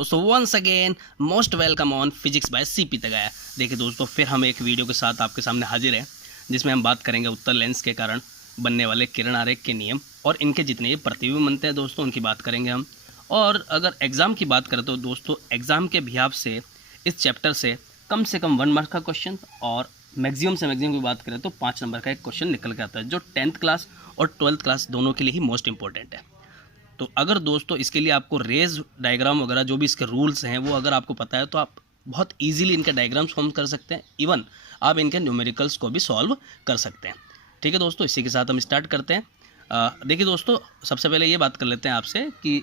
दोस्तों once again most welcome on physics by CP तगाया। देखिए दोस्तों, फिर हम एक वीडियो के साथ आपके सामने हाजिर हैं जिसमें हम बात करेंगे उत्तर लेंस के कारण बनने वाले किरण आरेख के नियम और इनके जितने प्रतिबिंब बनते हैं दोस्तों उनकी बात करेंगे हम। और अगर एग्ज़ाम की बात करें तो दोस्तों एग्ज़ाम के बिहाफ से इस चैप्टर से कम 1 मार्क का क्वेश्चन और मैक्सिमम से मैक्सिमम की बात करें तो 5 नंबर का एक क्वेश्चन निकल के आता है, जो 10th क्लास और 12th क्लास दोनों के लिए ही मोस्ट इंपॉर्टेंट है। तो अगर दोस्तों इसके लिए आपको रेज डायग्राम वगैरह जो भी इसके रूल्स हैं वो अगर आपको पता है तो आप बहुत इजीली इनके डायग्राम्स फॉर्म कर सकते हैं। इवन आप इनके न्यूमेरिकल्स को भी सॉल्व कर सकते हैं। ठीक है दोस्तों, इसी के साथ हम स्टार्ट करते हैं। देखिए दोस्तों, सबसे पहले ये बात कर लेते हैं आपसे कि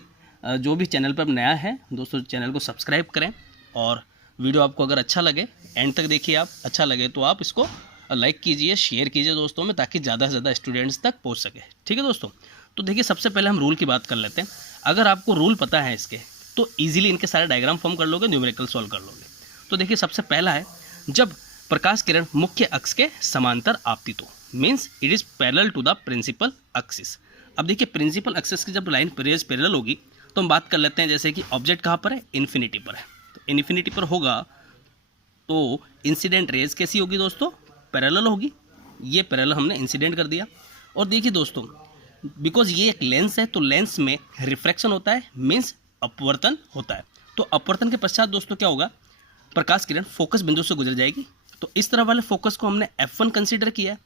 जो भी चैनल पर नया है दोस्तों चैनल को सब्सक्राइब करें, और वीडियो आपको अगर अच्छा लगे एंड तक देखिए, आप अच्छा लगे तो आप इसको लाइक कीजिए, शेयर कीजिए दोस्तों में, ताकि ज़्यादा से ज़्यादा स्टूडेंट्स तक पहुंच सके। ठीक है दोस्तों, तो देखिए सबसे पहले हम रूल की बात कर लेते हैं। अगर आपको रूल पता है इसके तो इजीली इनके सारे डायग्राम फॉर्म कर लोगे, न्यूमेरिकल सॉल्व कर लोगे। तो देखिए सबसे पहला है, जब प्रकाश किरण मुख्य अक्ष के समांतर आपतित हो, means it is parallel to the principal axis. अब देखिए प्रिंसिपल एक्सिस की जब लाइन रेज पैरेलल होगी तो हम बात कर लेते हैं जैसे कि ऑब्जेक्ट कहाँ पर है, इन्फिनिटी पर है। तो इन्फिनिटी पर होगा तो इंसिडेंट रेज कैसी होगी दोस्तों, पैरेलल होगी। ये पैरेलल हमने इंसिडेंट कर दिया। और देखिए दोस्तों, बिकॉज ये एक लेंस है तो लेंस में रिफ्रैक्शन होता है, मीन्स अपवर्तन होता है। तो अपवर्तन के पश्चात दोस्तों क्या होगा, प्रकाश किरण फोकस बिंदु से गुजर जाएगी। तो इस तरह वाले फोकस को हमने F1 कंसीडर किया है,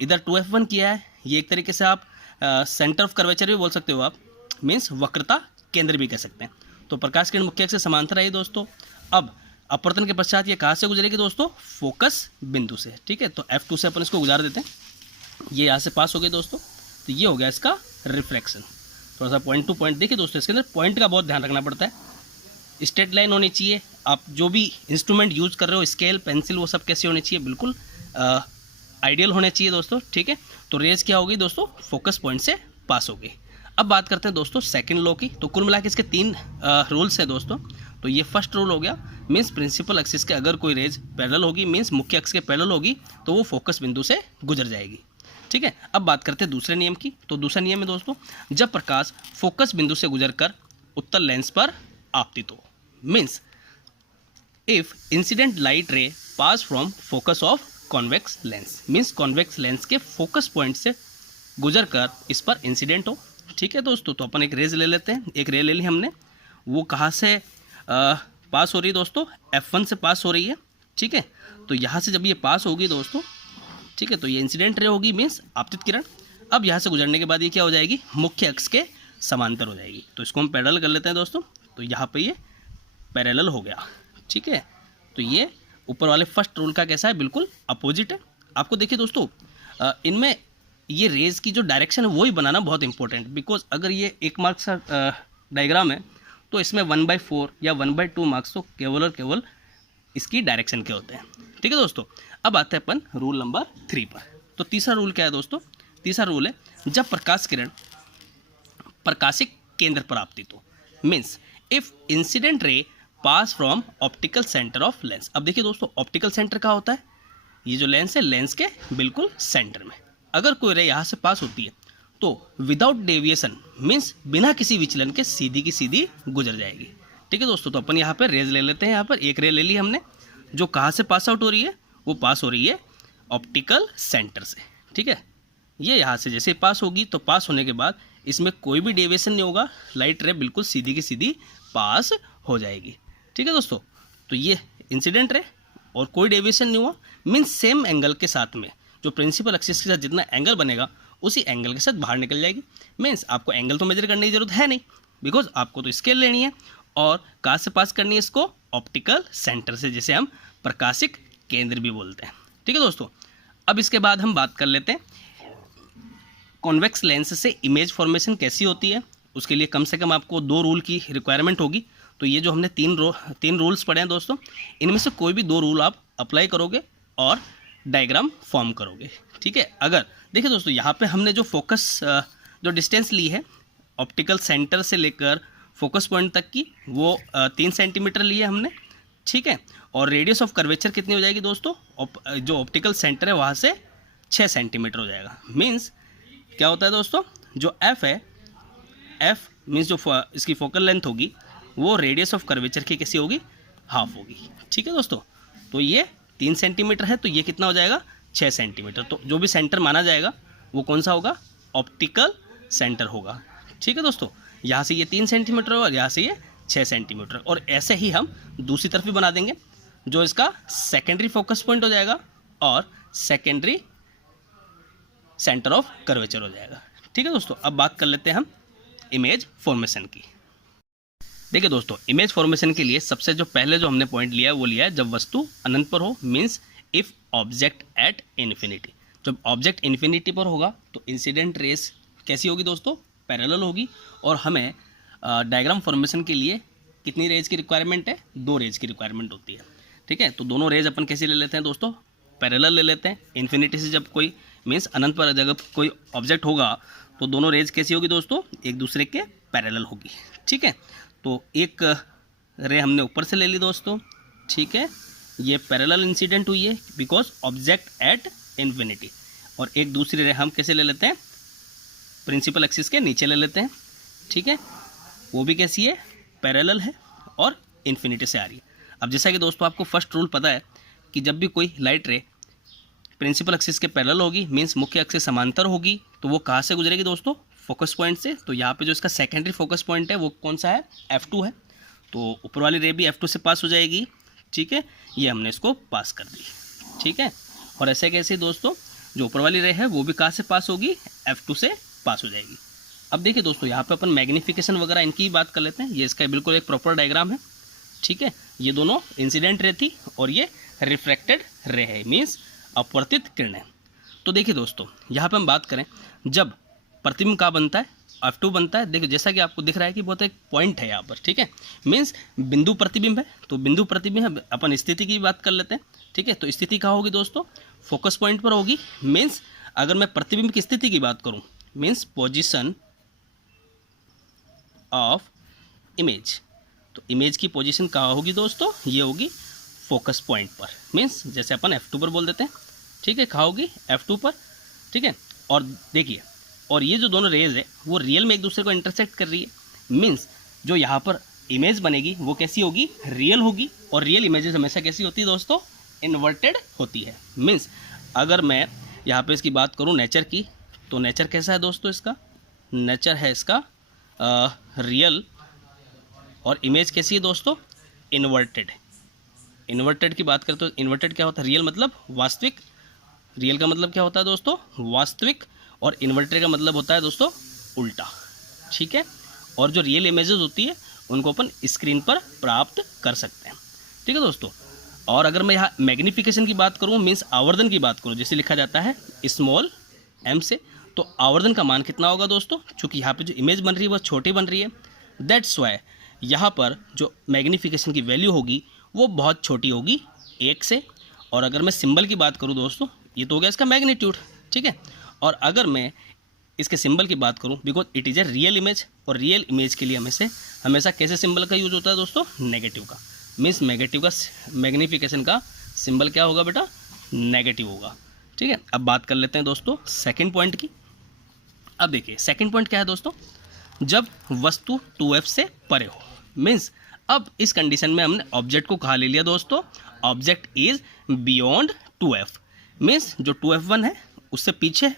इधर 2F1 किया है। ये एक तरीके से आप सेंटर ऑफ कर्वेचर भी बोल सकते हो आप, मीन्स वक्रता केंद्र भी कह सकते हैं। तो प्रकाश किरण मुख्य अक्ष से समांतर आई दोस्तों। अब अपवर्तन के पश्चात ये कहाँ से गुजरेगी दोस्तों, फोकस बिंदु से। ठीक है, तो F2 से अपन इसको गुजार देते हैं। ये यहाँ से पास हो गए दोस्तों, तो ये हो गया इसका रिफ्लेक्शन। थोड़ा सा पॉइंट टू पॉइंट देखिए दोस्तों, इसके अंदर पॉइंट का बहुत ध्यान रखना पड़ता है। स्ट्रेट लाइन होनी चाहिए, आप जो भी इंस्ट्रूमेंट यूज़ कर रहे हो, स्केल पेंसिल वो सब कैसे होने चाहिए, बिल्कुल आइडियल होने चाहिए दोस्तों। ठीक है, तो रेज क्या होगी दोस्तों, फोकस पॉइंट से पास होगी। अब बात करते हैं दोस्तों सेकंड लॉ की। तो कुल मिला के इसके 3 रूल्स हैं दोस्तों। तो ये फर्स्ट रूल हो गया, मीन्स प्रिंसिपल एक्सिस के अगर कोई रेज पैरेलल होगी, मीन्स मुख्य अक्ष के पैरेलल होगी, तो वो फोकस बिंदु से गुजर जाएगी। ठीक है, अब बात करते हैं दूसरे नियम की। तो दूसरा नियम है दोस्तों, जब प्रकाश फोकस बिंदु से गुजरकर उत्तल लेंस पर आपतित हो, मीन्स इफ इंसिडेंट लाइट रे पास from focus of convex lens, means convex lens के फोकस पॉइंट से गुजरकर इस पर इंसिडेंट हो। ठीक है दोस्तों, तो अपन एक रेज ले लेते हैं। एक रे ले ली हमने, वो कहाँ से पास हो रही है दोस्तों, F1 से पास हो रही है। ठीक है, तो यहाँ से जब ये पास होगी दोस्तों, ठीक है, तो ये इंसिडेंट रे होगी, मीन्स आपतित किरण। अब यहाँ से गुजरने के बाद ये क्या हो जाएगी, मुख्य अक्ष के समांतर हो जाएगी। तो इसको हम पैरेलल कर लेते हैं दोस्तों। तो यहाँ पे ये पैरेलल हो गया। ठीक है, तो ये ऊपर वाले फर्स्ट रूल का कैसा है, बिल्कुल अपोजिट है। आपको देखिए दोस्तों, इनमें ये रेज की जो डायरेक्शन है वो ही बनाना बहुत इंपॉर्टेंट, बिकॉज अगर ये 1 मार्क्स का डायग्राम है तो इसमें 1/4 या 1/2 मार्क्स तो केवल और केवल इसकी डायरेक्शन के होते हैं। ठीक है दोस्तों, अब आते हैं अपन रूल नंबर 3 पर। तो तीसरा रूल क्या है दोस्तों, तीसरा रूल है, जब प्रकाश किरण प्रकाशिक केंद्र पर आपतित हो, means if incident ray pass from optical centre of lens. अब देखिए दोस्तों, ऑप्टिकल सेंटर कहाँ होता है, ये जो लेंस है लेंस के बिल्कुल सेंटर में। अगर कोई रे यहाँ से पास होती है तो विदाउट डेविएशन, मीन्स बिना किसी विचलन के सीधी की सीधी गुजर जाएगी। ठीक है दोस्तों, तो अपन यहाँ पर रेज ले लेते हैं। यहाँ पर एक रे ले ली हमने, जो कहाँ से पास आउट हो रही है, वो पास हो रही है ऑप्टिकल सेंटर से। ठीक है, ये यहाँ से जैसे पास होगी तो पास होने के बाद इसमें कोई भी डेविएशन नहीं होगा, लाइट रे बिल्कुल सीधी की सीधी पास हो जाएगी। ठीक है दोस्तों, तो ये इंसिडेंट रे और कोई डेविएशन नहीं हुआ, मीन्स सेम एंगल के साथ में जो प्रिंसिपल एक्सिस के साथ जितना एंगल बनेगा उसी एंगल के साथ बाहर निकल जाएगी। मीन्स आपको एंगल तो मेजर करने की जरूरत है नहीं, बिकॉज आपको तो स्केल लेनी है और कहाँ से पास करनी है इसको, ऑप्टिकल सेंटर से, जिसे हम प्रकाशिक केंद्र भी बोलते हैं। ठीक है दोस्तों, अब इसके बाद हम बात कर लेते हैं कॉन्वेक्स लेंस से इमेज फॉर्मेशन कैसी होती है। उसके लिए कम से कम आपको 2 रूल की रिक्वायरमेंट होगी। तो ये जो हमने 3 रूल्स पढ़े हैं दोस्तों, इनमें से कोई भी 2 रूल आप अप्लाई करोगे और डायग्राम फॉर्म करोगे। ठीक है, अगर देखिए दोस्तों, यहाँ पे हमने जो फोकस जो डिस्टेंस ली है ऑप्टिकल सेंटर से लेकर फोकस पॉइंट तक की, वो 3 सेंटीमीटर ली है हमने। ठीक है, और रेडियस ऑफ कर्वेचर कितनी हो जाएगी दोस्तों, जो ऑप्टिकल सेंटर है वहाँ से 6 सेंटीमीटर हो जाएगा। मीन्स क्या होता है दोस्तों, जो F है, F मीन्स जो इसकी फोकल लेंथ होगी वो रेडियस ऑफ कर्वेचर की कैसी होगी, हाफ होगी। ठीक है दोस्तों, तो ये 3 सेंटीमीटर है, तो ये कितना हो जाएगा 6 सेंटीमीटर। तो जो भी सेंटर माना जाएगा वो कौन सा होगा, ऑप्टिकल सेंटर होगा। ठीक है दोस्तों, यहाँ से ये 3 सेंटीमीटर और यहाँ से ये 6 सेंटीमीटर। और ऐसे ही हम दूसरी तरफ भी बना देंगे, जो इसका सेकेंडरी फोकस पॉइंट हो जाएगा और सेकेंडरी सेंटर ऑफ कर्वेचर हो जाएगा। ठीक है दोस्तों, अब बात कर लेते हैं हम इमेज फॉर्मेशन की। देखिए दोस्तों, इमेज फॉर्मेशन के लिए सबसे जो पहले जो हमने पॉइंट लिया है वो लिया है जब वस्तु अनंत पर हो, means if object at infinity. जब ऑब्जेक्ट इन्फिनिटी पर होगा तो इंसिडेंट रेस कैसी होगी दोस्तों, पैरेलल होगी। और हमें डायग्राम फॉर्मेशन के लिए कितनी रेज की रिक्वायरमेंट है, 2 रेज की रिक्वायरमेंट होती है। ठीक है, तो दोनों रेज अपन कैसे ले लेते हैं दोस्तों, पैरेलल ले लेते हैं। इन्फिनिटी से जब कोई मीन्स अनंत पर जब कोई ऑब्जेक्ट होगा तो दोनों रेज कैसी होगी दोस्तों, एक दूसरे के पैरेलल होगी। ठीक है, तो एक रे हमने ऊपर से ले ली दोस्तों। ठीक है, ये पैरेलल इंसिडेंट हुई है बिकॉज ऑब्जेक्ट एट इन्फिनिटी। और एक दूसरी रे हम कैसे ले लेते हैं, प्रिंसिपल एक्सिस के नीचे ले लेते हैं। ठीक है, वो भी कैसी है, पैरेलल है और इन्फिनिटी से आ रही है। अब जैसा कि दोस्तों आपको फर्स्ट रूल पता है कि जब भी कोई लाइट रे प्रिंसिपल एक्सिस के पैरेलल होगी, मीन्स मुख्य एक्सिस समांतर होगी, तो वो कहाँ से गुजरेगी दोस्तों, फोकस पॉइंट से। तो यहाँ पे जो इसका सेकेंडरी फोकस पॉइंट है वो कौन सा है, F2 है। तो ऊपर वाली रे भी F2 से पास हो जाएगी। ठीक है, ये हमने इसको पास कर दी। ठीक है, और ऐसे कैसे दोस्तों, जो ऊपर वाली रे है वो भी कहाँ से पास होगी, F2 से पास हो जाएगी। अब देखिए दोस्तों, यहाँ पे अपन मैग्नीफिकेशन वगैरह इनकी बात कर लेते हैं। ये इसका बिल्कुल एक प्रॉपर डायग्राम है। ठीक है, ये दोनों इंसिडेंट रे थी और ये रिफ्रैक्टेड रे है, मीन्स अपवर्तित किरणें। तो देखिए दोस्तों, यहाँ पे हम बात करें जब प्रतिबिंब का बनता है, F2 बनता है। देखिए जैसा कि आपको दिख रहा है कि बहुत एक पॉइंट है यहाँ पर। ठीक है, मीन्स बिंदु प्रतिबिंब है। तो बिंदु प्रतिबिंब है, अपन स्थिति की बात कर लेते हैं। ठीक है, तो स्थिति कहाँ होगी दोस्तों, फोकस पॉइंट पर होगी। मीन्स अगर मैं प्रतिबिंब की स्थिति की बात करूँ, मीन्स पोजिशन ऑफ इमेज, तो इमेज की पोजीशन कहाँ होगी दोस्तों, ये होगी फोकस पॉइंट पर। मीन्स जैसे अपन F2 पर बोल देते हैं। ठीक है, कहाँ होगी, F2 पर। ठीक है, और देखिए, और ये जो दोनों रेज है वो रियल में एक दूसरे को इंटरसेक्ट कर रही है। मीन्स जो यहाँ पर इमेज बनेगी वो कैसी होगी, रियल होगी। और रियल इमेजेस हमेशा कैसी होती है दोस्तों, इन्वर्टेड होती है। मीन्स अगर मैं यहाँ पे इसकी बात करूँ नेचर की, तो नेचर कैसा है दोस्तों, इसका नेचर है इसका रियल, और इमेज कैसी है दोस्तों, इन्वर्टेड। इन्वर्टेड की बात करें तो इन्वर्टेड क्या होता है, रियल मतलब वास्तविक, रियल का मतलब क्या होता है दोस्तों, वास्तविक, और इन्वर्टेड का मतलब होता है दोस्तों उल्टा। ठीक है, और जो रियल इमेजेस होती है उनको अपन स्क्रीन पर प्राप्त कर सकते हैं। ठीक है दोस्तों, और अगर मैं यहाँ मैग्नीफिकेशन की बात करूँ, मीन्स आवर्धन की बात करूँ, जैसे लिखा जाता है स्मॉल m से, तो आवर्धन का मान कितना होगा दोस्तों, चूँकि यहाँ पे जो इमेज बन रही है वो छोटी बन रही है, दैट्स वाई यहाँ पर जो मैग्नीफिकेशन की वैल्यू होगी वो बहुत छोटी होगी 1 से। और अगर मैं सिंबल की बात करूँ दोस्तों, ये तो हो गया इसका मैग्नीट्यूड। ठीक है, और अगर मैं इसके सिंबल की बात करूँ, because it is a real image, और रियल इमेज के लिए हमेशा कैसे सिंबल का यूज होता है दोस्तों, नेगेटिव का। मीन्स नेगेटिव का मैग्नीफिकेशन का सिंबल क्या होगा बेटा, नेगेटिव होगा। ठीक है, अब बात कर लेते हैं दोस्तों सेकेंड पॉइंट की। अब देखिए सेकेंड पॉइंट क्या है दोस्तों, जब वस्तु 2f से परे हो। मीन्स अब इस कंडीशन में हमने ऑब्जेक्ट को कहाँ ले लिया दोस्तों, object is beyond 2f। Means जो 2f1 है उससे पीछे है।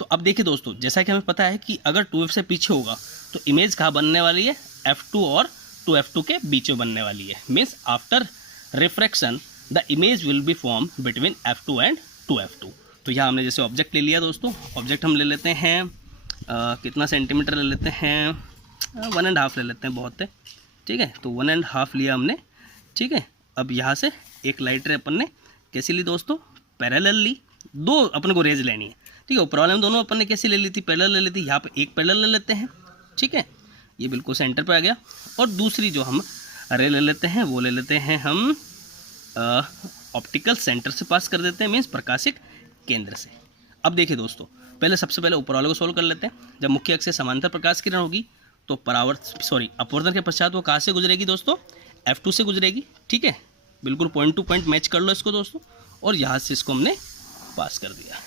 तो अब देखिए दोस्तों, जैसा कि हमें पता है कि अगर 2f से पीछे होगा तो इमेज कहाँ बनने वाली है, F2 और 2f2 के बीच में बनने वाली है। Means after refraction the image will be form between F2 and 2f2। तो यहाँ हमने जैसे ऑब्जेक्ट ले लिया दोस्तों, ऑब्जेक्ट हम ले लेते हैं कितना सेंटीमीटर ले लेते हैं, 1.5 ले लेते हैं, बहुत है। ठीक है, तो 1.5 लिया हमने। ठीक है, अब यहाँ से एक लाइट रे अपन ने कैसी ली दोस्तों, पैरेलल ली। 2 अपन को रेज लेनी है। ठीक है, ऊपर वाले में दोनों अपन ने कैसी ले ली थी, पैरेलल ले ली थी। यहाँ पे एक पैरेलल ले लेते हैं। ठीक है, ये बिल्कुल सेंटर पे आ गया। और दूसरी जो हम रे ले लेते हैं वो ले लेते हैं हम ऑप्टिकल सेंटर से पास कर देते हैं, मीन्स प्रकाशिक केंद्र से। अब देखिए दोस्तों, पहले सबसे पहले ऊपर वाले को सोल्व कर लेते हैं। जब मुख्य अक्ष से समांतर प्रकाश किरण होगी तो अपवर्तन के पश्चात वो कहाँ से गुजरेगी दोस्तों, F2 से गुजरेगी। ठीक है, बिल्कुल पॉइंट टू पॉइंट मैच कर लो इसको दोस्तों, और यहाँ से इसको हमने पास कर दिया।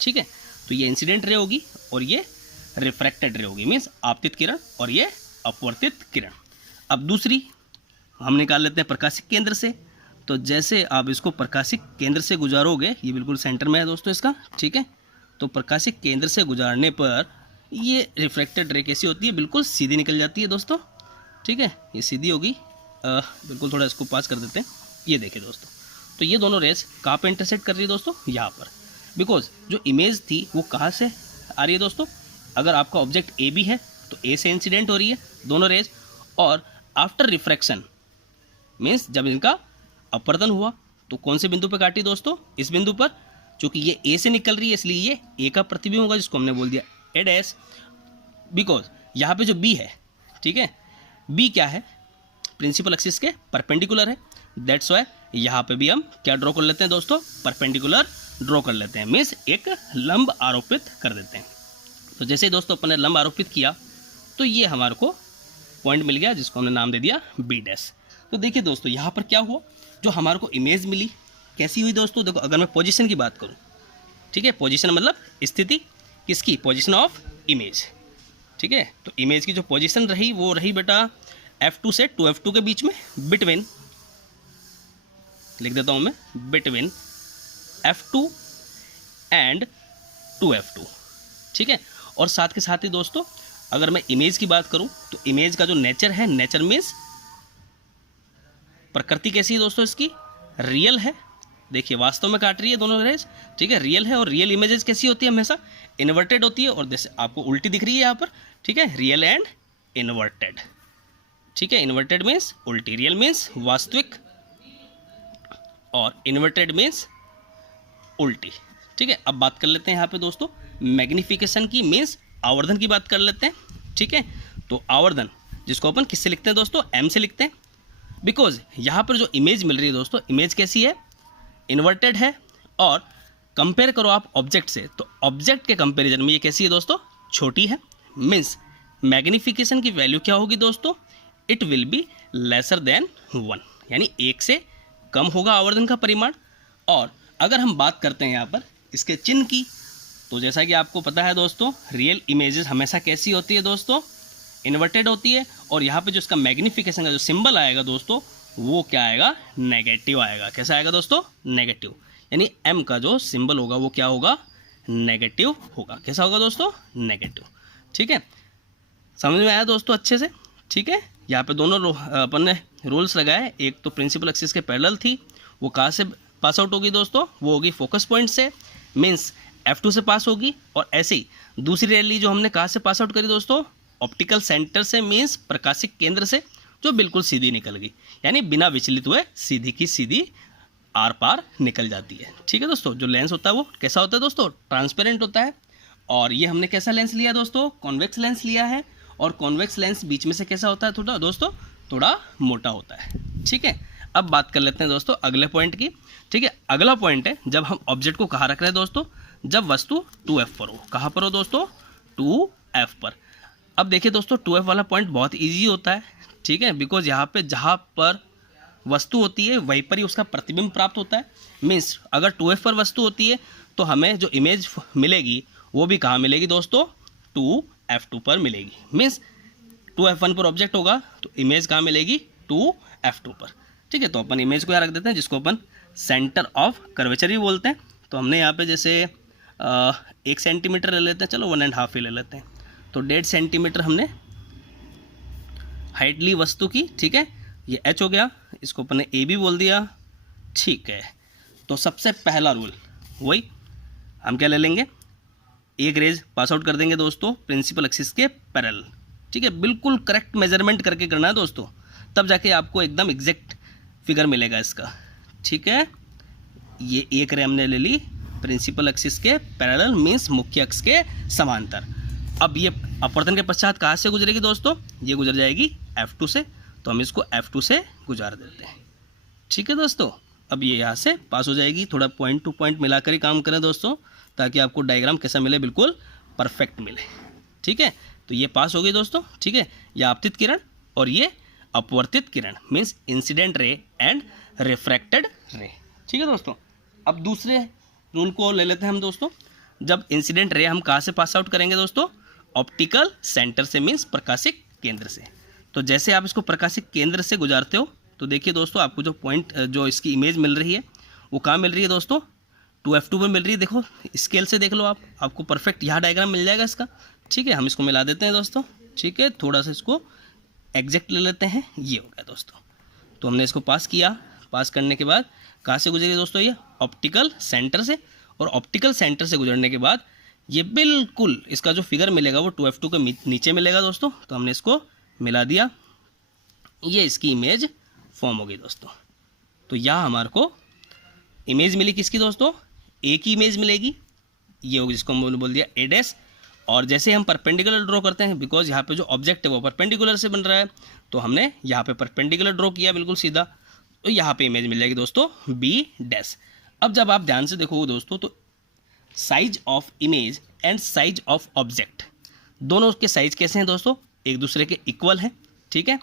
ठीक है, तो ये इंसिडेंट रे होगी और ये रिफ्रैक्टेड रे होगी, मीन्स आपतित किरण, और ये अपवर्तित किरण। अब दूसरी हम निकाल लेते हैं प्रकाशिक केंद्र से। तो जैसे आप इसको प्रकाशिक केंद्र से गुजारोगे, ये बिल्कुल सेंटर में है दोस्तों इसका, ठीक है। तो प्रकाशिक केंद्र से गुजारने पर ये रिफ्रैक्टेड रे कैसी होती है, बिल्कुल सीधी निकल जाती है दोस्तों, ठीक है। ये सीधी होगी, बिल्कुल थोड़ा इसको पास कर देते हैं। ये देखिए दोस्तों, तो ये दोनों रेस कहाँ पे इंटरसेक्ट कर रही है दोस्तों, यहाँ पर। बिकॉज जो इमेज थी वो कहाँ से आ रही है दोस्तों, अगर आपका ऑब्जेक्ट ए भी है तो ए से इंसिडेंट हो रही है दोनों रेस, और आफ्टर रिफ्रैक्शन मीन्स जब इनका अपवर्तन हुआ तो कौन से बिंदु पर काटी दोस्तों, इस बिंदु पर। चूँकि ये ए से निकल रही है इसलिए ये ए का प्रतिबिंब होगा, जिसको हमने बोल दिया ए डैश। बिकॉज यहाँ पे जो बी है, ठीक है, बी क्या है, प्रिंसिपल एक्सिस के परपेंडिकुलर है, दैट्स वाई यहाँ पे भी हम क्या ड्रॉ कर लेते हैं दोस्तों, परपेंडिकुलर ड्रॉ कर लेते हैं, मीन्स एक लंब आरोपित कर देते हैं। तो जैसे ही दोस्तों अपन ने लंब आरोपित किया तो ये हमारे को पॉइंट मिल गया, जिसको हमने नाम दे दिया बी डैश। तो देखिए दोस्तों, यहाँ पर क्या हुआ, जो हमारे को इमेज मिली कैसी हुई दोस्तों, देखो अगर मैं पोजीशन की बात करूँ, ठीक है, पोजीशन मतलब स्थिति किसकी, पोजीशन ऑफ इमेज, ठीक है। तो इमेज की जो पोजीशन रही वो रही बेटा F2 से 2F2 के बीच में, बिटवीन, लिख देता हूँ मैं, बिटवीन F2 एंड 2F2, ठीक है। और साथ के साथ ही दोस्तों अगर मैं इमेज की बात करूँ तो इमेज का जो नेचर है, नेचर मीन्स प्रकृति कैसी है दोस्तों इसकी, रियल है। देखिए वास्तव में काट रही है दोनों रेज, ठीक है, रियल है। और रियल इमेजेस कैसी होती है, हमेशा इन्वर्टेड होती है। और जैसे आपको उल्टी दिख रही है यहाँ पर, ठीक है, रियल एंड इन्वर्टेड, ठीक है। इन्वर्टेड मीन्स उल्टी, रियल मीन्स वास्तविक, और इन्वर्टेड मीन्स उल्टी, ठीक है। अब बात कर लेते हैं यहाँ पे दोस्तों मैग्निफिकेशन की, मीन्स आवर्धन की बात कर लेते हैं, ठीक है। तो आवर्धन जिसको अपन किससे लिखते हैं दोस्तों, एम से लिखते हैं। बिकॉज यहाँ पर जो इमेज मिल रही है दोस्तों, इमेज कैसी है, इन्वर्टेड है। और कंपेयर करो आप ऑब्जेक्ट से, तो ऑब्जेक्ट के कंपैरिजन में ये कैसी है दोस्तों, छोटी है। मीन्स मैग्निफिकेशन की वैल्यू क्या होगी दोस्तों, it will be lesser than 1, यानी एक से कम होगा आवर्धन का परिमाण। और अगर हम बात करते हैं यहाँ पर इसके चिन्ह की, तो जैसा कि आपको पता है दोस्तों, रियल इमेजेस हमेशा कैसी होती है दोस्तों, इन्वर्टेड होती है। और यहाँ पे जो इसका मैग्निफिकेशन का जो सिंबल आएगा दोस्तों, वो क्या आएगा, नेगेटिव आएगा। कैसा आएगा दोस्तों, नेगेटिव, यानी एम का जो सिंबल होगा वो क्या होगा, नेगेटिव होगा। कैसा होगा दोस्तों, नेगेटिव, ठीक है। समझ में आया दोस्तों अच्छे से, ठीक है। यहाँ पे दोनों अपन ने रूल्स लगाए, एक तो प्रिंसिपल एक्सिस के पैरेलल थी, वो कहाँ से पास आउट होगी दोस्तों, वो होगी फोकस पॉइंट से, मीन्स F2 से पास होगी। और ऐसे ही दूसरी रैली जो हमने कहाँ से पास आउट करी दोस्तों, ऑप्टिकल सेंटर से, मीन्स प्रकाशिक केंद्र से, जो बिल्कुल सीधी निकल गई, यानी बिना विचलित हुए सीधी की सीधी आर पार निकल जाती है, ठीक है दोस्तों। जो लेंस होता है वो कैसा होता है दोस्तों, ट्रांसपेरेंट होता है। और ये हमने कैसा लेंस लिया दोस्तों, कॉन्वेक्स लेंस लिया है। और कॉन्वेक्स लेंस बीच में से कैसा होता है थोड़ा दोस्तों, थोड़ा मोटा होता है, ठीक है। अब बात कर लेते हैं दोस्तों अगले पॉइंट की, ठीक है। अगला पॉइंट है जब हम ऑब्जेक्ट को कहाँ रख रहे हैं दोस्तों, जब वस्तु 2F पर हो। कहाँ पर हो दोस्तों, 2F पर। अब देखिए दोस्तों 2F वाला पॉइंट बहुत ईजी होता है, ठीक है। बिकॉज यहाँ पे जहाँ पर वस्तु होती है वहीं पर ही उसका प्रतिबिंब प्राप्त होता है। मीन्स अगर 2F पर वस्तु होती है तो हमें जो इमेज मिलेगी वो भी कहाँ मिलेगी दोस्तों, 2F2 पर मिलेगी। मीन्स 2F1 पर ऑब्जेक्ट होगा तो इमेज कहाँ मिलेगी, 2F2 पर, ठीक है। तो अपन इमेज को यहाँ रख देते हैं, जिसको अपन सेंटर ऑफ कर्वेचर भी बोलते हैं। तो हमने यहाँ पे जैसे 1 सेंटीमीटर ले लेते हैं, चलो 1.5 ही ले लेते हैं। तो 1.5 सेंटीमीटर हमने हाइट ली वस्तु की, ठीक है। ये h हो गया, इसको अपन ने a भी बोल दिया, ठीक है। तो सबसे पहला रूल वही हम क्या ले लेंगे, एक रेज पास आउट कर देंगे दोस्तों प्रिंसिपल एक्सिस के पैरेलल, ठीक है। बिल्कुल करेक्ट मेजरमेंट करके करना है दोस्तों, तब जाके आपको एकदम एग्जैक्ट फिगर मिलेगा इसका, ठीक है। ये एक रे हमने ले ली प्रिंसिपल एक्सिस के पैरेलल, मीन्स मुख्य अक्ष के समांतर। अब ये अपवर्तन के पश्चात कहाँ से गुजरेगी दोस्तों, ये गुजर जाएगी F2 से। तो हम इसको F2 से गुजार देते हैं, ठीक है दोस्तों। अब ये यहाँ से पास हो जाएगी, थोड़ा पॉइंट टू पॉइंट मिलाकर ही काम करें दोस्तों, ताकि आपको डायग्राम कैसा मिले, बिल्कुल परफेक्ट मिले, ठीक है। तो ये पास हो गई दोस्तों, ठीक है। ये आपतित किरण और ये अपवर्तित किरण, means incident ray and refracted ray, ठीक है दोस्तों। अब दूसरे रूल को ले लेते हैं हम दोस्तों। जब इंसिडेंट रे हम कहाँ से पास आउट करेंगे दोस्तों, ऑप्टिकल सेंटर से, मीन्स प्रकाशिक केंद्र से। तो जैसे आप इसको प्रकाशिक केंद्र से गुजारते हो तो देखिए दोस्तों आपको जो पॉइंट जो इसकी इमेज मिल रही है वो कहाँ मिल रही है दोस्तों, 2f2 पर मिल रही है। देखो स्केल से देख लो आप, आपको परफेक्ट यहाँ डायग्राम मिल जाएगा इसका। ठीक है, हम इसको मिला देते हैं दोस्तों। ठीक है, थोड़ा सा इसको एग्जैक्ट ले लेते हैं। ये हो गया दोस्तों, तो हमने इसको पास किया। पास करने के बाद कहाँ से गुजरी दोस्तों, ये ऑप्टिकल सेंटर से। और ऑप्टिकल सेंटर से गुजरने के बाद ये बिल्कुल इसका जो फिगर मिलेगा वो 2f2 के नीचे मिलेगा दोस्तों। तो हमने इसको मिला दिया, ये इसकी इमेज फॉर्म हो गई दोस्तों। तो यहाँ हमारे को इमेज मिली किसकी दोस्तों, ए की इमेज मिलेगी, ये होगी जिसको हमने बोल दिया ए डैश। और जैसे हम परपेंडिकुलर ड्रॉ करते हैं, बिकॉज यहाँ पे जो ऑब्जेक्ट है वो परपेंडिकुलर से बन रहा है, तो हमने यहाँ पे परपेंडिकुलर ड्रॉ किया बिल्कुल सीधा, तो यहाँ पे इमेज मिल जाएगी दोस्तों बी डैश। अब जब आप ध्यान से देखोगे दोस्तों तो size of image and size of object दोनों के साइज कैसे हैं दोस्तों, एक दूसरे के इक्वल है। ठीक है,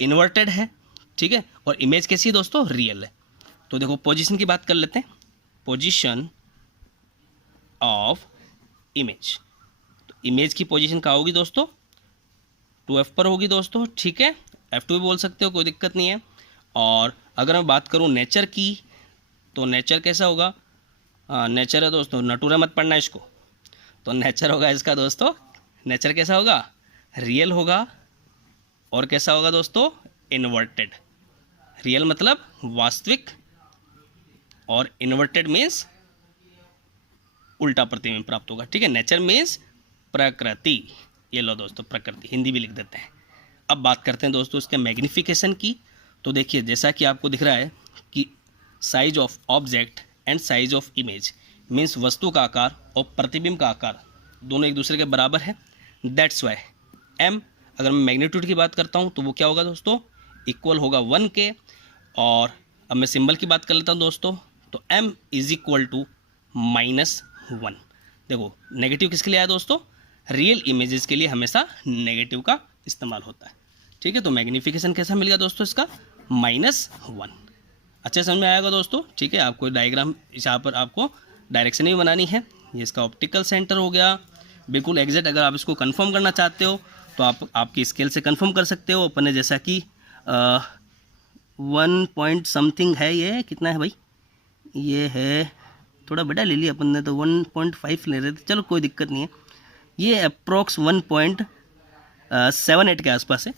इन्वर्टेड है। ठीक है, और इमेज कैसी है दोस्तों, रियल है। तो देखो पोजीशन की बात कर लेते हैं, पोजीशन ऑफ इमेज। तो इमेज की पोजीशन कहाँ होगी दोस्तों, 2f पर होगी दोस्तों। ठीक है, f2 भी बोल सकते हो, कोई दिक्कत नहीं है। और अगर मैं बात करूँ नेचर की, तो नेचर कैसा होगा, नेचर है दोस्तों, नटूरा मत पढ़ना इसको, तो नेचर होगा इसका दोस्तों, नेचर कैसा होगा, रियल होगा। और कैसा होगा दोस्तों, इन्वर्टेड। रियल मतलब वास्तविक, और इन्वर्टेड मीन्स उल्टा प्रतिबिंब प्राप्त होगा। ठीक है, नेचर मीन्स प्रकृति। ये लो दोस्तों प्रकृति, हिंदी भी लिख देते हैं। अब बात करते हैं दोस्तों इसके मैग्निफिकेशन की। तो देखिए जैसा कि आपको दिख रहा है कि size of object and size of image means वस्तु का आकार और प्रतिबिंब का आकार दोनों एक दूसरे के बराबर है। दैट्स वाई m, अगर मैं मैग्नीट्यूड की बात करता हूँ तो वो क्या होगा दोस्तों, इक्वल होगा 1 के। और अब मैं सिंबल की बात कर लेता हूँ दोस्तों, तो m इज इक्वल टू -1। देखो नेगेटिव किसके लिए आया दोस्तों, रियल इमेजेस के लिए हमेशा नेगेटिव का इस्तेमाल होता है। ठीक है, तो मैग्निफिकेशन कैसा मिल गया दोस्तों इसका, -1। अच्छे समझ में आएगा दोस्तों। ठीक है, आपको डायग्राम यहाँ पर आपको डायरेक्शन भी बनानी है। ये इसका ऑप्टिकल सेंटर हो गया बिल्कुल एग्जैक्ट। अगर आप इसको कंफर्म करना चाहते हो तो आप आपकी स्केल से कंफर्म कर सकते हो। अपन ने जैसा कि 1 पॉइंट समथिंग है, ये कितना है भाई, ये है थोड़ा बड़ा ले लिया अपन ने, तो 1.5 ले रहे थे, चलो कोई दिक्कत नहीं है। ये अप्रोक्स 1.78 के आसपास है,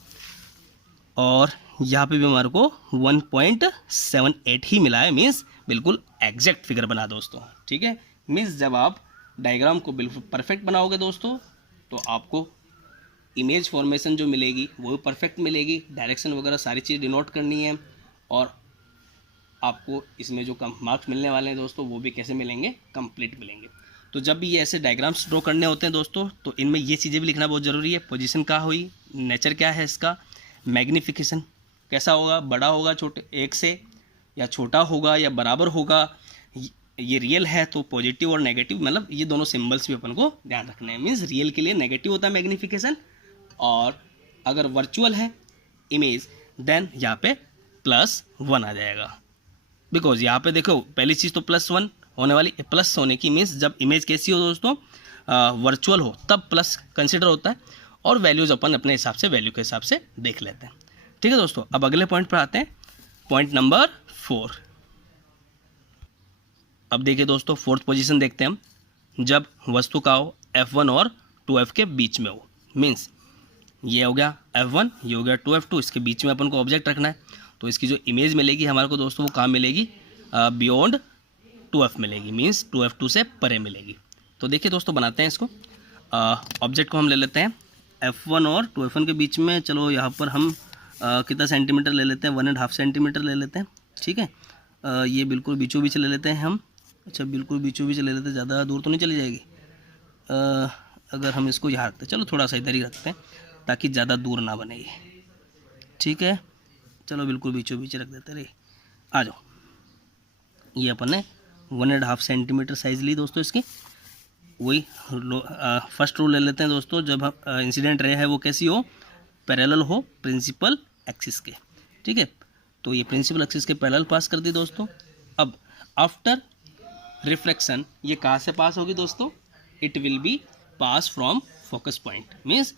और यहाँ पे भी हमारे को 1.78 ही मिला है, मीन्स बिल्कुल एग्जैक्ट फिगर बना दोस्तों। ठीक है, मीन्स जब आप डायग्राम को बिल्कुल परफेक्ट बनाओगे दोस्तों तो आपको इमेज फॉर्मेशन जो मिलेगी वो भी परफेक्ट मिलेगी। डायरेक्शन वगैरह सारी चीज़ डिनोट करनी है, और आपको इसमें जो कम मार्क्स मिलने वाले हैं दोस्तों वो भी कैसे मिलेंगे, कंप्लीट मिलेंगे। तो जब भी ये ऐसे डायग्राम्स ड्रॉ करने होते हैं दोस्तों तो इनमें ये चीज़ें भी लिखना बहुत ज़रूरी है। पोजीशन क्या हुई, नेचर क्या है इसका, मैग्निफिकेशन कैसा होगा, बड़ा होगा छोटे एक से, या छोटा होगा या बराबर होगा, ये रियल है तो पॉजिटिव और नेगेटिव, मतलब ये दोनों सिंबल्स भी अपन को ध्यान रखने हैं। मीन्स रियल के लिए नेगेटिव होता है मैग्निफिकेशन, और अगर वर्चुअल है इमेज देन यहाँ पे +1 आ जाएगा। बिकॉज यहाँ पे देखो पहली चीज़ तो +1 होने वाली, प्लस होने की मीन्स जब इमेज कैसी हो दोस्तों, वर्चुअल हो तब प्लस कंसिडर होता है, और वैल्यूज़ अपन अपने हिसाब से वैल्यू के हिसाब से देख लेते हैं। ठीक है दोस्तों, अब अगले पॉइंट पर आते हैं, पॉइंट नंबर 4। अब देखिए दोस्तों 4th पोजीशन देखते हैं हम, जब वस्तु का हो F1 और 2F के बीच में हो। मीन्स ये हो गया F1, ये हो गया 2F2, इसके बीच में अपन को ऑब्जेक्ट रखना है। तो इसकी जो इमेज मिलेगी हमारे को दोस्तों वो कहाँ मिलेगी, बियॉन्ड 2F मिलेगी, मीन्स 2F2 से परे मिलेगी। तो देखिए दोस्तों बनाते हैं इसको, ऑब्जेक्ट को हम ले लेते हैं F1 और 2F1 के बीच में। चलो यहाँ पर हम कितना सेंटीमीटर ले लेते हैं, 1.5 सेंटीमीटर ले लेते हैं। ठीक है, ये बिल्कुल बीचों बीच ले लेते हैं हम। अच्छा बिल्कुल बीचों बीच ले लेते हैं, ज़्यादा दूर तो नहीं चली जाएगी। अगर हम इसको यहाँ रखते हैं, चलो थोड़ा सा इधर ही रखते हैं ताकि ज़्यादा दूर ना बने ये। ठीक है, चलो बिल्कुल बीचों बीच रख देते रहे। आ जाओ, ये अपन ने 1.5 सेंटीमीटर साइज़ ली दोस्तों इसकी। वही फर्स्ट रूल ले लेते हैं दोस्तों, जब इंसिडेंट रे है वो कैसी हो, पैरेलल हो प्रिंसिपल एक्सिस के। ठीक है, तो ये प्रिंसिपल एक्सिस के पैरेलल पास कर दी दोस्तों। अब आफ्टर रिफ्लेक्शन ये कहाँ से पास होगी दोस्तों, it will be pass from focus point, means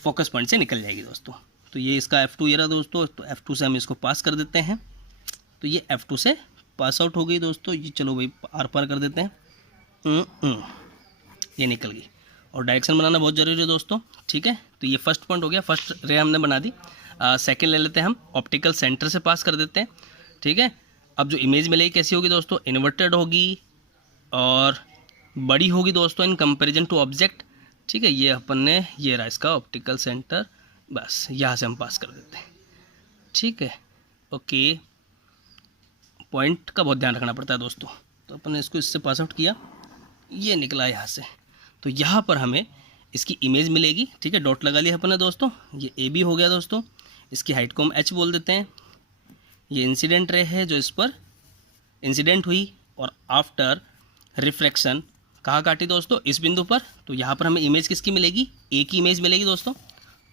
focus point से निकल जाएगी दोस्तों। तो ये इसका F2 ये रहा दोस्तों, तो F2 से हम इसको पास कर देते हैं, तो ये F2 से पास आउट हो गई दोस्तों। ये चलो भाई आर पार कर देते हैं, ये निकल गई। और डायरेक्शन बनाना बहुत ज़रूरी है दोस्तों, ठीक है। तो ये फर्स्ट पॉइंट हो गया, फर्स्ट रे हमने बना दी। सेकंड ले लेते हैं हम, ऑप्टिकल सेंटर से पास कर देते हैं, ठीक है। अब जो इमेज मिलेगी कैसी होगी दोस्तों, इन्वर्टेड होगी और बड़ी होगी दोस्तों इन कंपैरिजन टू ऑब्जेक्ट, ठीक है। ये अपन ने ये रहा इसका ऑप्टिकल सेंटर, बस यहाँ से हम पास कर देते हैं, ठीक है। ओके, पॉइंट का बहुत ध्यान रखना पड़ता है दोस्तों। तो अपन ने इसको इससे पास आउट किया, ये निकला यहाँ से, तो यहाँ पर हमें इसकी इमेज मिलेगी, ठीक है। डॉट लगा लिया अपन ने दोस्तों, ये ए बी हो गया दोस्तों। इसकी हाइट को हम एच बोल देते हैं। ये इंसिडेंट रे है जो इस पर इंसिडेंट हुई और आफ्टर रिफ्रैक्शन कहाँ काटी दोस्तों, इस बिंदु पर। तो यहाँ पर हमें इमेज किसकी मिलेगी, ए की इमेज मिलेगी दोस्तों।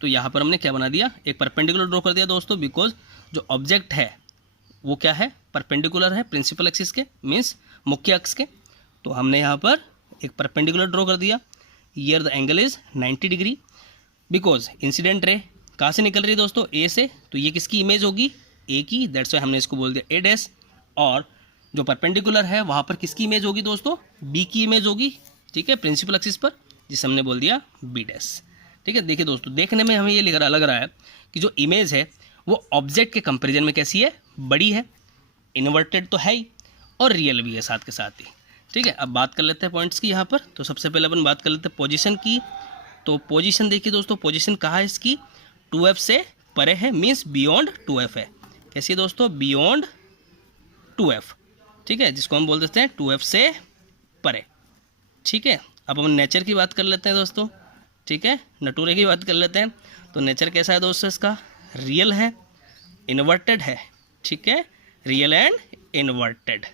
तो यहाँ पर हमने क्या बना दिया, एक परपेंडिकुलर ड्रॉ कर दिया दोस्तों, बिकॉज जो ऑब्जेक्ट है वो क्या है, परपेंडिकुलर है प्रिंसिपल एक्सिस के, मीन्स मुख्य अक्ष के। तो हमने यहाँ पर एक परपेंडिकुलर ड्रॉ कर दिया। Here the angle is 90 degree, because incident ray कहाँ से निकल रही है दोस्तों, ए से। तो ये किसकी इमेज होगी, ए की, दैट्स वाई हमने इसको बोल दिया ए डैश। और जो परपेंडिकुलर है वहाँ पर किसकी इमेज होगी दोस्तों, बी की इमेज होगी, ठीक है, प्रिंसिपल एक्सिस पर, जिसे हमने बोल दिया बी डैश, ठीक है। देखिए दोस्तों, देखने में हमें ये लग रहा है कि जो इमेज है वो ऑब्जेक्ट के कंपेरिजन में कैसी है, बड़ी है, इन्वर्टेड तो है ही और रियल भी है साथ के साथ ही, ठीक है। अब बात कर लेते हैं पॉइंट्स की यहाँ पर। तो सबसे पहले अपन बात कर लेते हैं पोजीशन की। तो पोजीशन देखिए दोस्तों, पोजीशन कहाँ है इसकी, 2F से परे है, मीन्स बियॉन्ड 2F है। कैसी है दोस्तों, बियॉन्ड 2F, ठीक है, जिसको हम बोल देते हैं 2F से परे, ठीक है। अब हम नेचर की बात कर लेते हैं दोस्तों, ठीक है, नटूरे की बात कर लेते हैं। तो नेचर कैसा है दोस्तों इसका, रियल है, इन्वर्टेड है, ठीक है, रियल एंड इन्वर्टेड,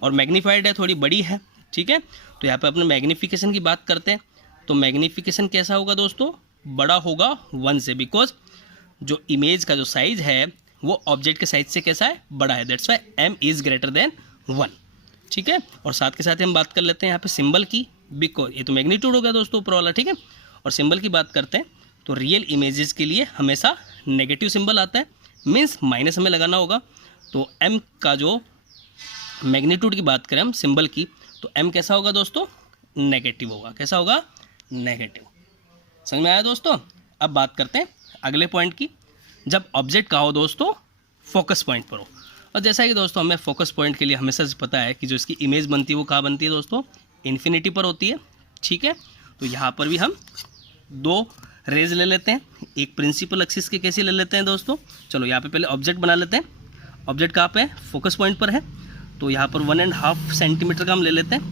और मैग्नीफाइड है, थोड़ी बड़ी है, ठीक है। तो यहाँ पे अपने मैग्नीफिकेशन की बात करते हैं। तो मैग्नीफिकेशन कैसा होगा दोस्तों, बड़ा होगा 1 से, बिकॉज जो इमेज का जो साइज है वो ऑब्जेक्ट के साइज से कैसा है, बड़ा है, that's why m is greater than 1, ठीक है। और साथ के साथ हम बात कर लेते हैं यहाँ पे सिंबल की, बिकॉज ये तो मैग्नीट्यूड हो गया दोस्तों ऊपर वाला, ठीक है। और सिंबल की बात करते हैं तो रियल इमेजेस के लिए हमेशा नेगेटिव सिंबल आता है, मीन्स माइनस हमें लगाना होगा। तो m का जो मैग्नीट्यूड की बात करें हम सिंबल की, तो m कैसा होगा दोस्तों, नेगेटिव होगा, कैसा होगा, नेगेटिव। समझ में आया दोस्तों। अब बात करते हैं अगले पॉइंट की, जब ऑब्जेक्ट का हो दोस्तों फोकस पॉइंट पर हो। और जैसा कि दोस्तों हमें फोकस पॉइंट के लिए हमेशा से पता है कि जो इसकी इमेज बनती है वो कहाँ बनती है दोस्तों, इन्फिनिटी पर होती है, ठीक है। तो यहाँ पर भी हम 2 रेज ले लेते हैं, एक प्रिंसिपल एक्सिस के कैसे ले लेते हैं दोस्तों। चलो यहाँ पे पहले ऑब्जेक्ट बना लेते हैं। ऑब्जेक्ट कहाँ पे है, फोकस पॉइंट पर है। तो यहाँ पर 1.5 सेंटीमीटर का हम ले लेते हैं,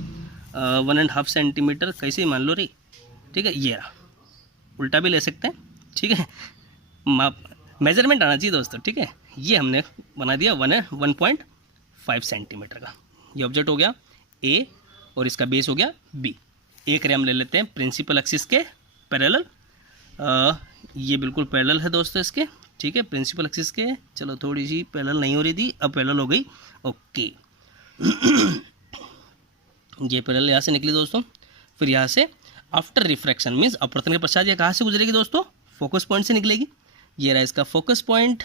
1.5 सेंटीमीटर कैसे ही मान लो रे, ठीक है। ये रहा, उल्टा भी ले सकते हैं, ठीक है, माप मेजरमेंट आना चाहिए दोस्तों, ठीक है। ये हमने बना दिया 1.5 सेंटीमीटर का। ये ऑब्जेक्ट हो गया ए और इसका बेस हो गया बी। एक रे हम ले लेते हैं प्रिंसिपल एक्सिस के पैरेलल, ये बिल्कुल पैरेलल है दोस्तों इसके, ठीक है, प्रिंसिपल एक्सिस के। चलो थोड़ी सी पैरेलल नहीं हो रही थी, अब पैरेलल हो गई, ओके। ये पैरेलल यहाँ से निकली दोस्तों। फिर यहाँ से आफ्टर रिफ्रैक्शन मीन्स अपवर्तन के पश्चात ये कहाँ से गुजरेगी दोस्तों, फोकस पॉइंट से निकलेगी। ये रहा इसका फोकस पॉइंट,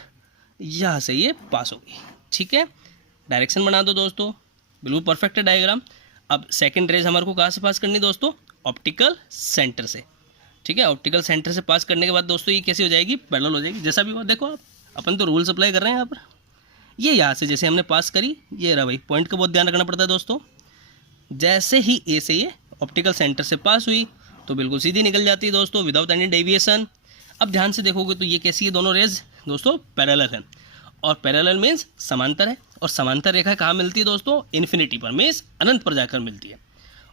यहाँ से ये पास होगी, ठीक है। डायरेक्शन बना दो दोस्तों, बिल्कुल परफेक्ट है डायग्राम। अब सेकंड रेज हमारे को कहाँ से पास करनी दोस्तों, ऑप्टिकल सेंटर से, ठीक है। ऑप्टिकल सेंटर से पास करने के बाद दोस्तों ये कैसी हो जाएगी, पैरेलल हो जाएगी। जैसा भी हो देखो आप, अपन तो रूल्स अप्लाई कर रहे हैं यहाँ पर। ये यहाँ से जैसे हमने पास करी, ये रहा भाई, पॉइंट का बहुत ध्यान रखना पड़ता है दोस्तों। जैसे ही ए से ये ऑप्टिकल सेंटर से पास हुई तो बिल्कुल सीधी निकल जाती है दोस्तों, विदाउट एनी डेविएशन। अब ध्यान से देखोगे तो ये कैसी है, दोनों रेज दोस्तों पैरेलल है, और पैरेलल मीन्स समांतर है। और समांतर रेखा कहाँ मिलती है दोस्तों, इन्फिनिटी पर, मीन्स अनंत पर जाकर मिलती है।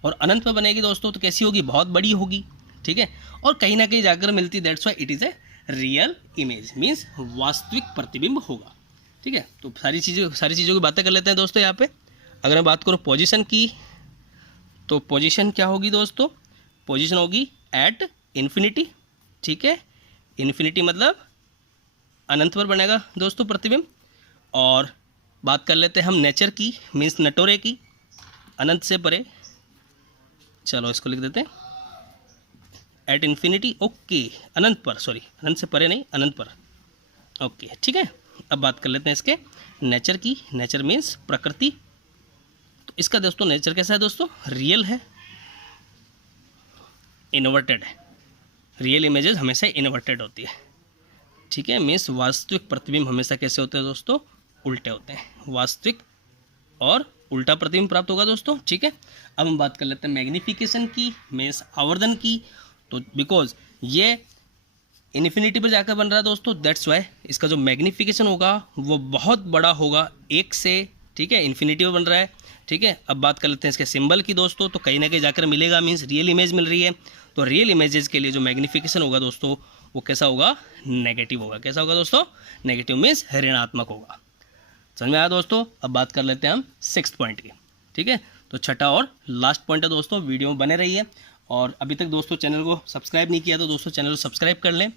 और अनंत पर बनेगी दोस्तों तो कैसी होगी, बहुत बड़ी होगी, ठीक है, और कहीं ना कहीं जाकर मिलती है, that's why it is a real image, means वास्तविक प्रतिबिंब होगा, ठीक है। तो सारी चीज़ों की बातें कर लेते हैं दोस्तों। यहाँ पे अगर मैं बात करूँ पोजीशन की, तो पोजीशन क्या होगी दोस्तों, पोजीशन होगी एट इन्फिनिटी, ठीक है। इन्फिनिटी मतलब अनंत पर बनेगा दोस्तों प्रतिबिंब। और बात कर लेते हैं हम नेचर की, मीन्स नटोरे की, अनंत से परे। चलो इसको लिख देते हैं एट इन्फिनिटी, ओके, अनंत पर, सॉरी अनंत से परे नहीं, अनंत पर, ओके ठीक है। अब बात कर लेते हैं इसके नेचर की। नेचर मीन्स प्रकृति। तो इसका दोस्तों नेचर कैसा है दोस्तों, रियल है, इन्वर्टेड है। रियल इमेजेस हमेशा इन्वर्टेड होती है, ठीक है। मीन्स वास्तविक प्रतिबिंब हमेशा कैसे होते हैं दोस्तों, उल्टे होते हैं। वास्तविक और उल्टा प्रतिबिंब प्राप्त होगा दोस्तों, ठीक है। अब हम बात कर लेते हैं मैग्निफिकेशन की, मीन्स आवर्धन की। तो बिकॉज ये इन्फिनिटी पर जाकर बन रहा है दोस्तों, दैट्स वाई इसका जो मैग्निफिकेशन होगा वो बहुत बड़ा होगा एक से, ठीक है। इन्फिनिटी पर बन रहा है, ठीक है। अब बात कर लेते हैं इसके सिंबल की दोस्तों। तो कहीं ना कहीं जाकर मिलेगा, मीन्स रियल इमेज मिल रही है। तो रियल इमेजेस के लिए जो मैग्निफिकेशन होगा दोस्तों वो कैसा होगा, नेगेटिव होगा। कैसा होगा दोस्तों, नेगेटिव मीन्स ऋणात्मक होगा। समझ में आया दोस्तों। अब बात कर लेते हैं हम 6th पॉइंट की, ठीक है। तो छठा और लास्ट पॉइंट है दोस्तों, वीडियो में बने रहिए। और अभी तक दोस्तों चैनल को सब्सक्राइब नहीं किया तो दोस्तों चैनल को सब्सक्राइब कर लें।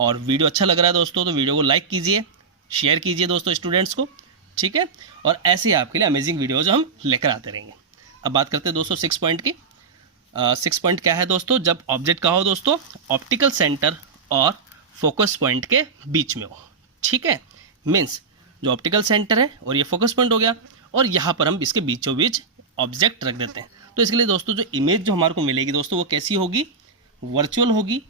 और वीडियो अच्छा लग रहा है दोस्तों तो वीडियो को लाइक कीजिए, शेयर कीजिए दोस्तों स्टूडेंट्स को, ठीक है। और ऐसे ही आपके लिए अमेजिंग वीडियोज हम लेकर आते रहेंगे। अब बात करते हैं दोस्तों 6 पॉइंट की। 6 पॉइंट क्या है दोस्तों, जब ऑब्जेक्ट का हो दोस्तों ऑप्टिकल सेंटर और फोकस पॉइंट के बीच में हो, ठीक है। मीन्स जो ऑप्टिकल सेंटर है और ये फोकस पॉइंट हो गया, और यहाँ पर हम इसके बीचों बीच ऑब्जेक्ट रख देते हैं। तो इसके लिए दोस्तों जो इमेज जो हमारे को मिलेगी दोस्तों वो कैसी होगी, वर्चुअल होगी।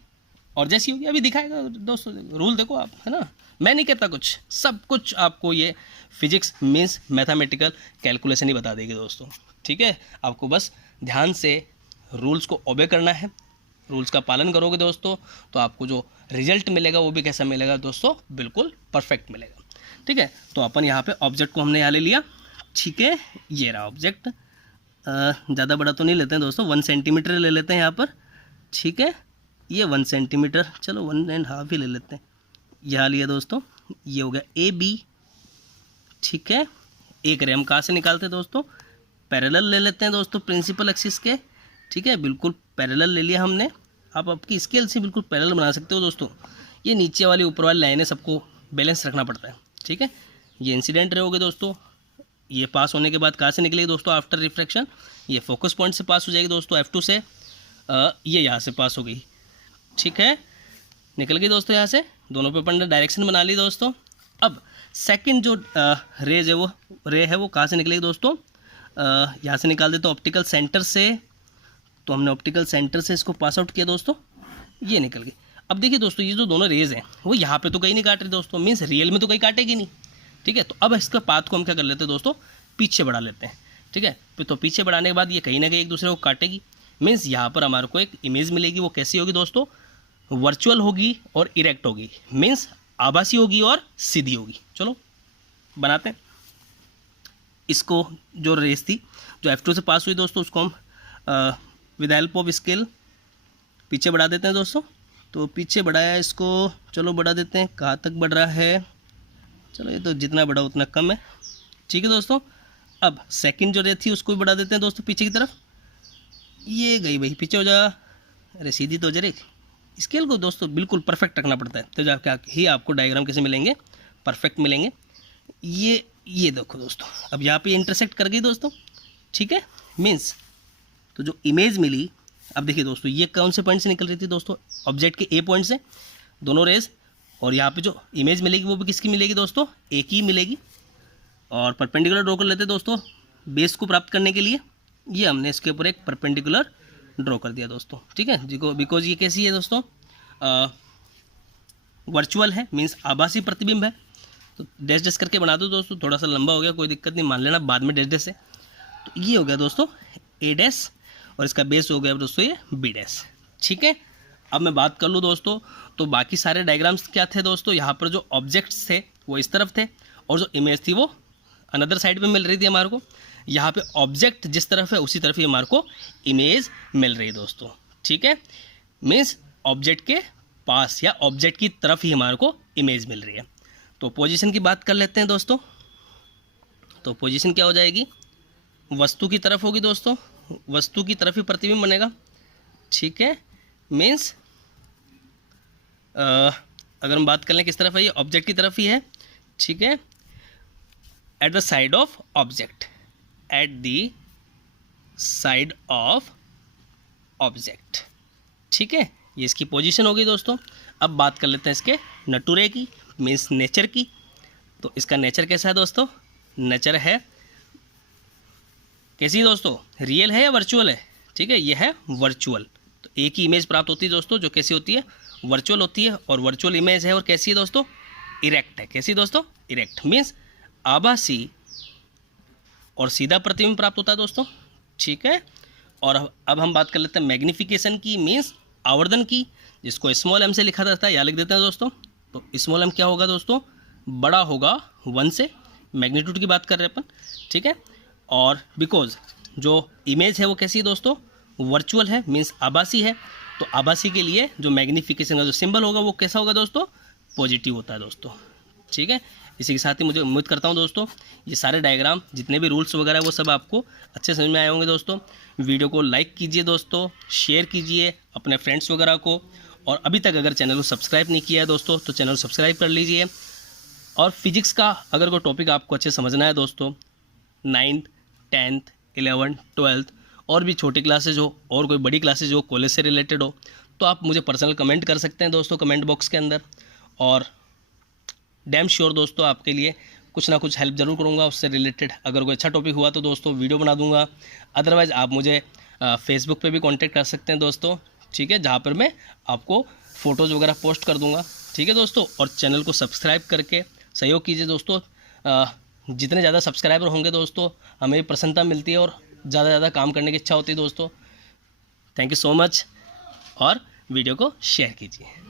और जैसी होगी अभी दिखाएगा दोस्तों, रूल देखो आप, है ना, मैं नहीं कहता कुछ, सब कुछ आपको ये फिजिक्स मीन्स मैथमेटिकल कैलकुलेशन ही बता देगी दोस्तों, ठीक है। आपको बस ध्यान से रूल्स को ओबे करना है। रूल्स का पालन करोगे दोस्तों तो आपको जो रिजल्ट मिलेगा वो भी कैसा मिलेगा दोस्तों, बिल्कुल परफेक्ट मिलेगा, ठीक है। तो अपन यहाँ पे ऑब्जेक्ट को हमने यहाँ ले लिया, ठीक है। ये रहा ऑब्जेक्ट, ज़्यादा बड़ा तो नहीं लेते हैं दोस्तों, 1 सेंटीमीटर ले लेते हैं यहाँ पर, ठीक है। ये 1 सेंटीमीटर, चलो 1.5 ही ले लेते हैं। यहाँ लिया दोस्तों, ये हो गया AB, ठीक है। एक रे हम कहाँ से निकालते हैं दोस्तों, पैरेलल ले लेते हैं दोस्तों प्रिंसिपल एक्सिस के, ठीक है। बिल्कुल पैरेलल ले लिया हमने। आप आपकी स्केल से बिल्कुल पैरेलल बना सकते हो दोस्तों। ये नीचे वाली ऊपर वाली लाइनें सबको बैलेंस रखना पड़ता है, ठीक है। ये इंसिडेंट रे हो गए दोस्तों, ये पास होने के बाद कहाँ से निकलेगी दोस्तों, आफ्टर रिफ्रैक्शन ये फोकस पॉइंट से पास हो जाएगी दोस्तों, F2 से। ये यहाँ से पास हो गई, ठीक है, निकल गई दोस्तों यहाँ से। दोनों पे अपन ने डायरेक्शन बना ली दोस्तों। अब सेकंड जो रेज है वो कहाँ से निकलेगी दोस्तों, यहाँ से निकाल देते ऑप्टिकल सेंटर से। तो हमने ऑप्टिकल सेंटर से इसको पास आउट किया दोस्तों, ये निकल गई। अब देखिए दोस्तों ये जो दोनों रेज हैं वो यहाँ पे तो कहीं नहीं काट रही दोस्तों, मीन्स रियल में तो कहीं काटेगी नहीं, ठीक है। तो अब इसका पाथ को हम क्या कर लेते हैं दोस्तों, पीछे बढ़ा लेते हैं, ठीक है। तो पीछे बढ़ाने के बाद ये कहीं ना कहीं एक दूसरे को काटेगी, मीन्स यहाँ पर हमारे को एक इमेज मिलेगी। वो कैसी होगी दोस्तों, वर्चुअल होगी और इरेक्ट होगी, मीन्स आभासी होगी और सीधी होगी। चलो बनाते हैं इसको। जो रेस थी जो F2 से पास हुई दोस्तों उसको हम विद हेल्प ऑफ स्केल पीछे बढ़ा देते हैं दोस्तों। तो पीछे बढ़ाया इसको, चलो बढ़ा देते हैं, कहाँ तक बढ़ रहा है, चलो ये तो जितना बढ़ा उतना कम है, ठीक है दोस्तों। अब सेकंड जो रे थी उसको भी बढ़ा देते हैं दोस्तों पीछे की तरफ। ये गई भाई, पीछे हो जा, अरे सीधी तो जरे। स्केल को दोस्तों बिल्कुल परफेक्ट रखना पड़ता है, तो जाके ही आपको डायग्राम कैसे मिलेंगे, परफेक्ट मिलेंगे। ये देखो दोस्तों, अब यहाँ पे इंटरसेक्ट कर गई दोस्तों, ठीक है। मीन्स तो जो इमेज मिली, अब देखिए दोस्तों ये कौन से पॉइंट से निकल रही थी दोस्तों, ऑब्जेक्ट के A पॉइंट से दोनों रेज। और यहाँ पे जो इमेज मिलेगी वो भी किसकी मिलेगी दोस्तों, एक ही मिलेगी। और परपेंडिकुलर ड्रॉ कर लेते हैं दोस्तों बेस को प्राप्त करने के लिए। ये हमने इसके ऊपर एक परपेंडिकुलर ड्रॉ कर दिया दोस्तों, ठीक है। जिको बिकॉज ये कैसी है दोस्तों, वर्चुअल है, मीन्स आभासी प्रतिबिंब है। तो डैश डैश करके बना दो दोस्तों, थोड़ा सा लंबा हो गया कोई दिक्कत नहीं, मान लेना बाद में डैश डैश है। तो ये हो गया दोस्तों A डैश और इसका बेस हो गया दोस्तों ये B डैश, ठीक है। अब मैं बात कर लूँ दोस्तों तो बाकी सारे डायग्राम्स क्या थे दोस्तों, यहाँ पर जो ऑब्जेक्ट्स थे वो इस तरफ थे और जो इमेज थी वो अनदर साइड पे मिल रही थी हमारे को। यहाँ पे ऑब्जेक्ट जिस तरफ है उसी तरफ ही हमारे को इमेज मिल रही है दोस्तों, ठीक है। मीन्स ऑब्जेक्ट के पास या ऑब्जेक्ट की तरफ ही हमारे को इमेज मिल रही है। तो पोजीशन की बात कर लेते हैं दोस्तों। तो पोजीशन क्या हो जाएगी, वस्तु की तरफ होगी दोस्तों, वस्तु की तरफ ही प्रतिबिंब बनेगा, ठीक है। मीन्स अगर हम बात कर लें किस तरफ है, ये ऑब्जेक्ट की तरफ ही है, ठीक है। At the side of object, at the side of object, ठीक है। ये इसकी पोजीशन होगी दोस्तों। अब बात कर लेते हैं इसके नटूरे की, मीन्स नेचर की। तो इसका नेचर कैसा है दोस्तों? नेचर है कैसी दोस्तों? रियल है या वर्चुअल है? ठीक है, ये है वर्चुअल। तो एक ही इमेज प्राप्त होती है दोस्तों जो कैसी होती है? वर्चुअल होती है। और वर्चुअल इमेज है और कैसी है दोस्तों? इरेक्ट है। कैसी दोस्तों? इरेक्ट मीन्स आभासी और सीधा प्रतिबिंब प्राप्त होता है दोस्तों। ठीक है, और अब हम बात कर लेते हैं मैग्निफिकेशन की, मीन्स आवर्धन की, जिसको स्मॉल एम से लिखा जाता है। या लिख देते हैं दोस्तों। तो स्मॉल एम क्या होगा दोस्तों? बड़ा होगा 1 से। मैग्नीट्यूड की बात कर रहे हैं अपन। ठीक है, और बिकॉज जो इमेज है वो कैसी है दोस्तों? वर्चुअल है, मीन्स आभासी है। तो आभासी के लिए जो मैग्निफिकेशन का जो सिंबल होगा वो कैसा होगा दोस्तों? पॉजिटिव होता है दोस्तों। ठीक है, इसी के साथ ही मुझे उम्मीद करता हूँ दोस्तों ये सारे डायग्राम जितने भी रूल्स वगैरह वो सब आपको अच्छे समझ में आए होंगे दोस्तों। वीडियो को लाइक कीजिए दोस्तों, शेयर कीजिए अपने फ्रेंड्स वगैरह को, और अभी तक अगर चैनल को सब्सक्राइब नहीं किया है दोस्तों तो चैनल को सब्सक्राइब कर लीजिए। और फिजिक्स का अगर कोई टॉपिक आपको अच्छे समझना है दोस्तों, 9th 10th 11th 12th और भी छोटी क्लासेज हो और कोई बड़ी क्लासेज हो, कॉलेज से रिलेटेड हो, तो आप मुझे पर्सनल कमेंट कर सकते हैं दोस्तों कमेंट बॉक्स के अंदर। और डैम श्योर दोस्तों आपके लिए कुछ ना कुछ हेल्प ज़रूर करूँगा उससे रिलेटेड। अगर कोई अच्छा टॉपिक हुआ तो दोस्तों वीडियो बना दूंगा। अदरवाइज़ आप मुझे फेसबुक पे भी कांटेक्ट कर सकते हैं दोस्तों। ठीक है, जहाँ पर मैं आपको फ़ोटोज़ वगैरह पोस्ट कर दूंगा। ठीक है दोस्तों, और चैनल को सब्सक्राइब करके सहयोग कीजिए दोस्तों। जितने ज़्यादा सब्सक्राइबर होंगे दोस्तों हमें प्रसन्नता मिलती है और ज़्यादा काम करने की इच्छा होती है दोस्तों। थैंक यू सो मच, और वीडियो को शेयर कीजिए।